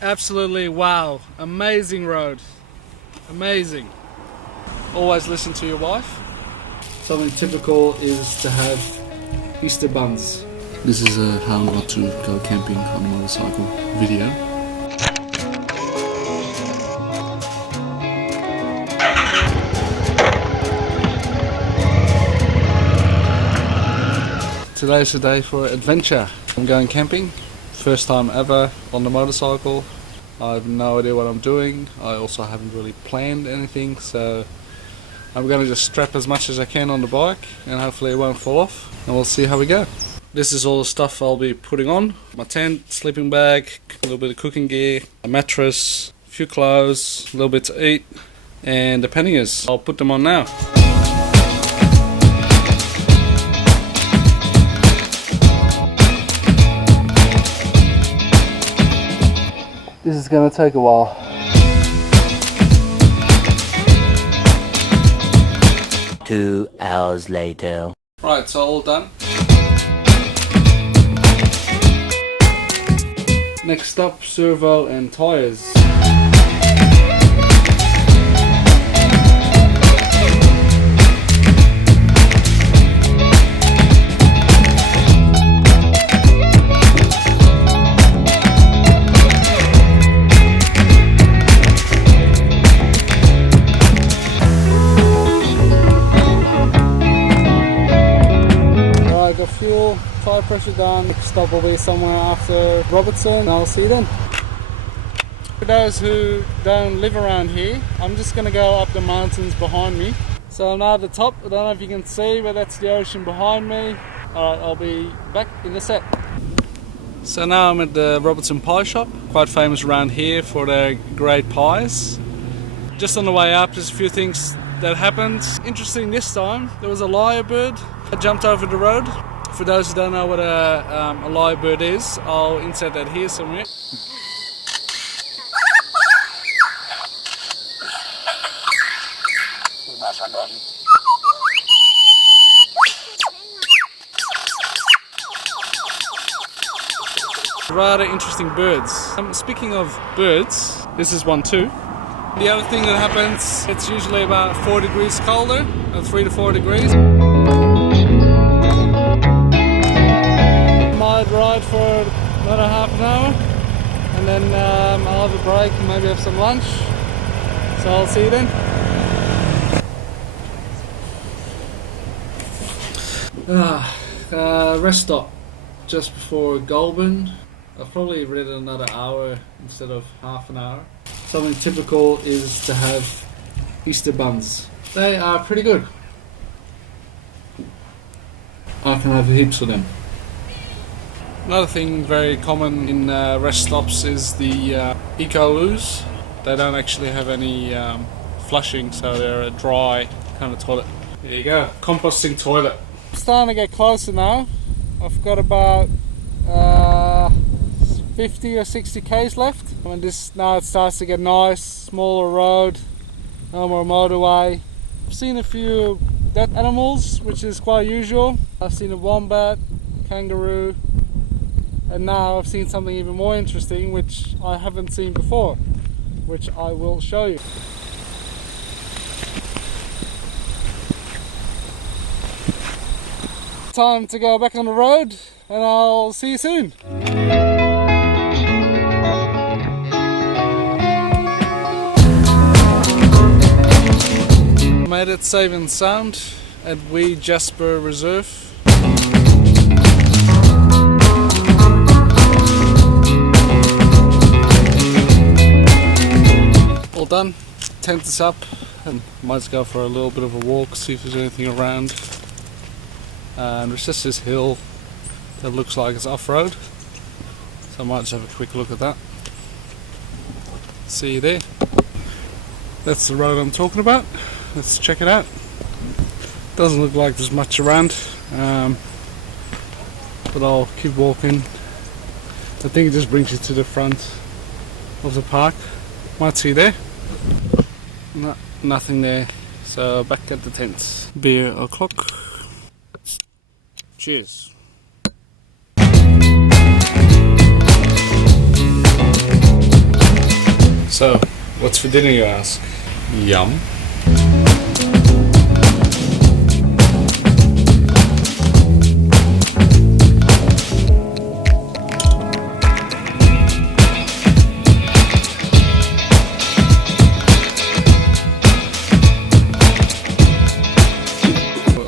Absolutely wow, amazing road, amazing. Always listen to your wife. Something typical is to have Easter buns. This is a how not to go camping on a motorcycle video. Today's the day for adventure. I'm going camping, first time ever on the motorcycle. I have no idea what I'm doing. I also haven't really planned anything, so I'm going to just strap as much as I can on the bike and hopefully it won't fall off, and we'll see how we go. This is all the stuff I'll be putting on. My tent, sleeping bag, a little bit of cooking gear, a mattress, a few clothes, a little bit to eat, and the panniers. I'll put them on now. This is going to take a while. Two hours later. Right, so all done. Next up, servo and tyres. Fuel, tire pressure done. Stop will be somewhere after Robertson. I'll see you then. For those who don't live around here, I'm just going to go up the mountains behind me. So I'm now at the top. I don't know if you can see, but that's the ocean behind me. Alright, I'll be back in a sec. So now I'm at the Robertson Pie Shop, quite famous around here for their great pies. Just on the way up, there's a few things that happened. Interesting this time, there was a lyrebird that jumped over the road. For those who don't know what a lyrebird is, I'll insert that here somewhere. Rather interesting birds. Speaking of birds, this is one too. The other thing that happens, it's usually about 4 degrees colder, 3 to 4 degrees. Might ride for another half an hour and then I'll have a break and maybe have some lunch. So I'll see you then. Rest stop just before Goulburn. I'll probably read another hour instead of half an hour. Something typical is to have Easter buns. They are pretty good. I can have heaps of them. Another thing very common in rest stops is the eco-loos. They don't actually have any flushing, so they're a dry kind of toilet. There you go, composting toilet. Starting to get closer now. I've got about 50 or 60 k's left. And now it starts to get nice, smaller road, no more motorway. I've seen a few dead animals, which is quite usual. I've seen a wombat, kangaroo, and now I've seen something even more interesting which I haven't seen before, which I will show you. Time to go back on the road and I'll see you soon. Made it safe and sound at Wee Jasper Reserve. All done, tent is up and might go for a little bit of a walk, see if there's anything around. And there's just this hill that looks like it's off-road, so I might just have a quick look at that. See you there. That's the road I'm talking about. Let's check it out. Doesn't look like there's much around, but I'll keep walking. I think it just brings you to the front of the park. Might see there. No, nothing there. So back at the tents. Beer o'clock. Cheers. So, what's for dinner, you ask? Yum.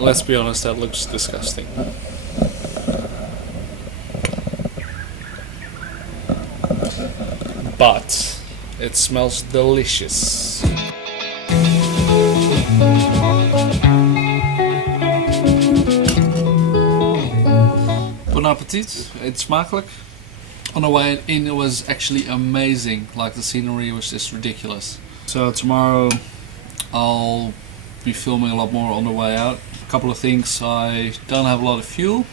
Let's be honest, that looks disgusting. But it smells delicious. Bon appetit, it's smakelijk. On the way in it was actually amazing, like the scenery was just ridiculous. So tomorrow I'll be filming a lot more on the way out. A couple of things, I don't have a lot of fuel,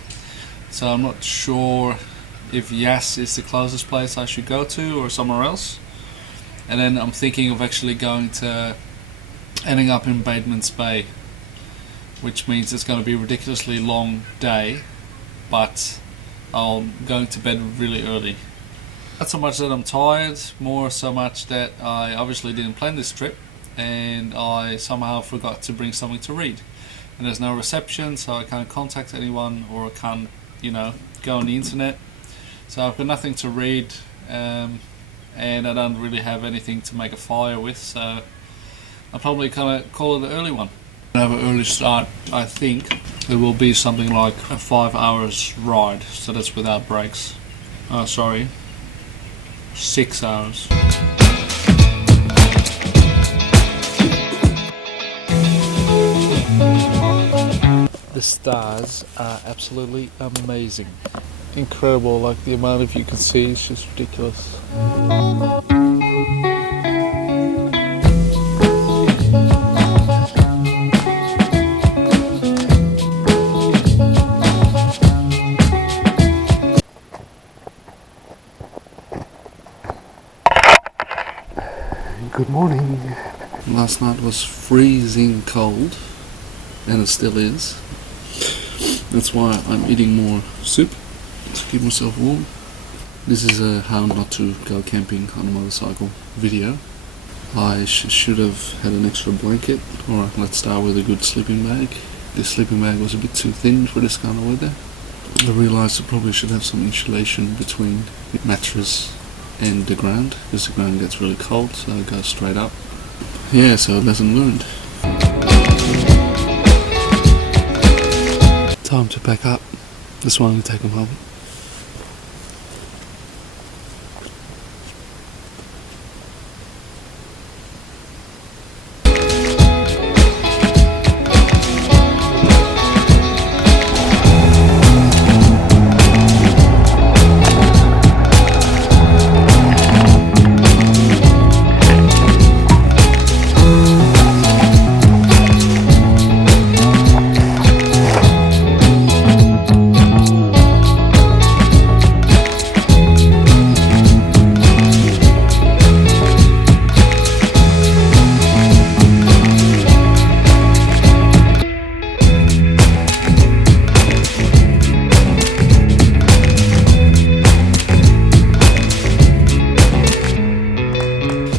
so I'm not sure if Yass is the closest place I should go to or somewhere else. And then I'm thinking of actually ending up in Batemans Bay, which means it's going to be a ridiculously long day, but I'm going to bed really early. Not so much that I'm tired, more so much that I obviously didn't plan this trip and I somehow forgot to bring something to read. And there's no reception, so I can't contact anyone or I can't, go on the internet. So I've got nothing to read, and I don't really have anything to make a fire with, so I'll probably kind of call it an early one. I have an early start. I think it will be something like a 5 hours ride, so that's without breaks. 6 hours. The stars are absolutely amazing. Incredible, like the amount of you can see is just ridiculous. Good morning. Last night was freezing cold, and it still is. That's why I'm eating more soup to keep myself warm. This is a how not to go camping on a motorcycle video. I should have had an extra blanket. Alright, let's start with a good sleeping bag. This sleeping bag was a bit too thin for this kind of weather. I realised I probably should have some insulation between the mattress and the ground, because the ground gets really cold, so it goes straight up. Yeah, so lesson learned. Time to pack up. This one will take them home.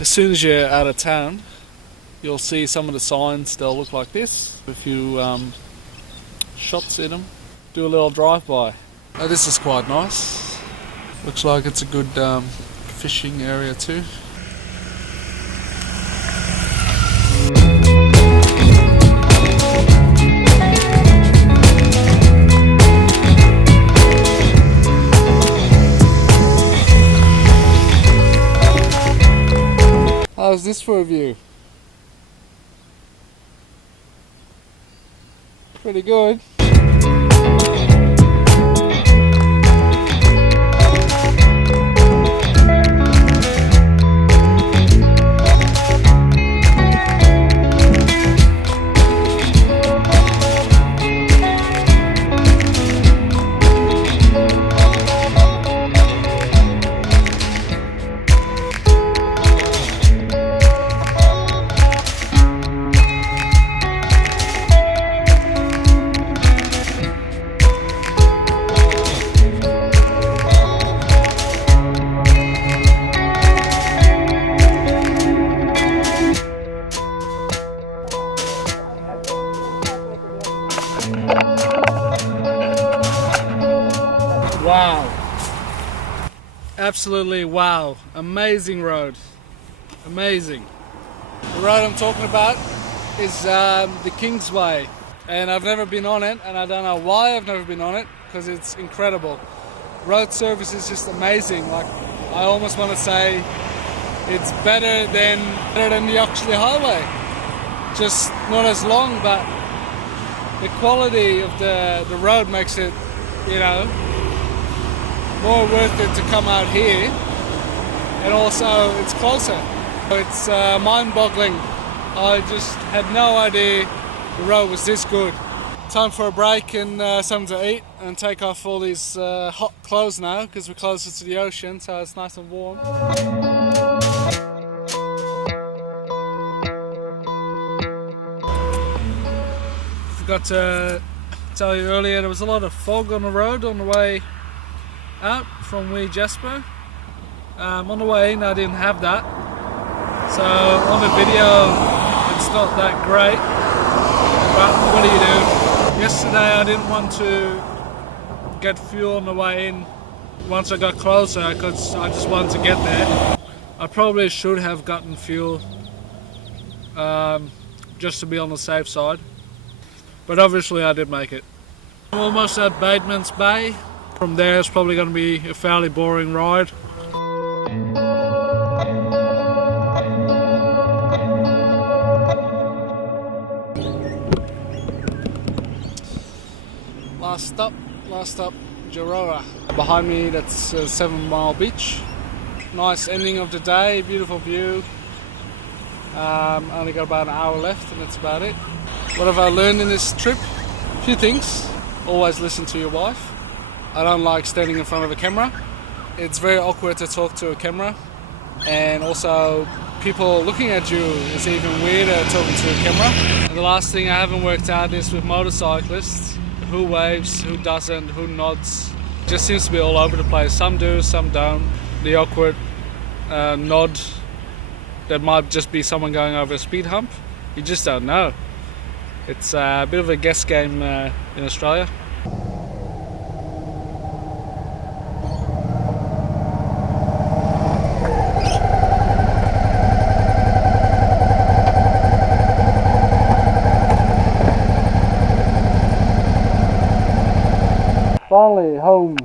As soon as you're out of town, you'll see some of the signs. They'll look like this. A few shots in them. Do a little drive-by. Oh, this is quite nice. Looks like it's a good fishing area too. How's this for a view? Pretty good. Absolutely wow, amazing road, amazing. The road I'm talking about is the Kingsway, and I've never been on it, and I don't know why I've never been on it, because it's incredible. Road service is just amazing. Like, I almost want to say it's better than the Oxley Highway. Just not as long, but the quality of the road makes it, you know, more worth it to come out here, and also it's closer. It's mind-boggling. I just had no idea the road was this good. Time for a break and something to eat, and take off all these hot clothes now because we're closer to the ocean, so it's nice and warm. Forgot to tell you earlier, there was a lot of fog on the road on the way out from Wee Jasper. On the way in I didn't have that, so on the video it's not that great, but what do you do? Yesterday I didn't want to get fuel on the way in once I got closer because I just wanted to get there. I probably should have gotten fuel just to be on the safe side, but obviously I did make it. I'm almost at Batemans Bay. From there it's probably going to be a fairly boring ride. Last stop, Jarora. Behind me, that's 7 Mile Beach. Nice ending of the day, beautiful view. Only got about an hour left and that's about it. What have I learned in this trip? A few things. Always listen to your wife. I don't like standing in front of a camera. It's very awkward to talk to a camera, and also people looking at you is even weirder talking to a camera. And the last thing I haven't worked out is with motorcyclists. Who waves, who doesn't, who nods. It just seems to be all over the place. Some do, some don't. The awkward nod, that might just be someone going over a speed hump. You just don't know. It's a bit of a guess game in Australia. Finally home.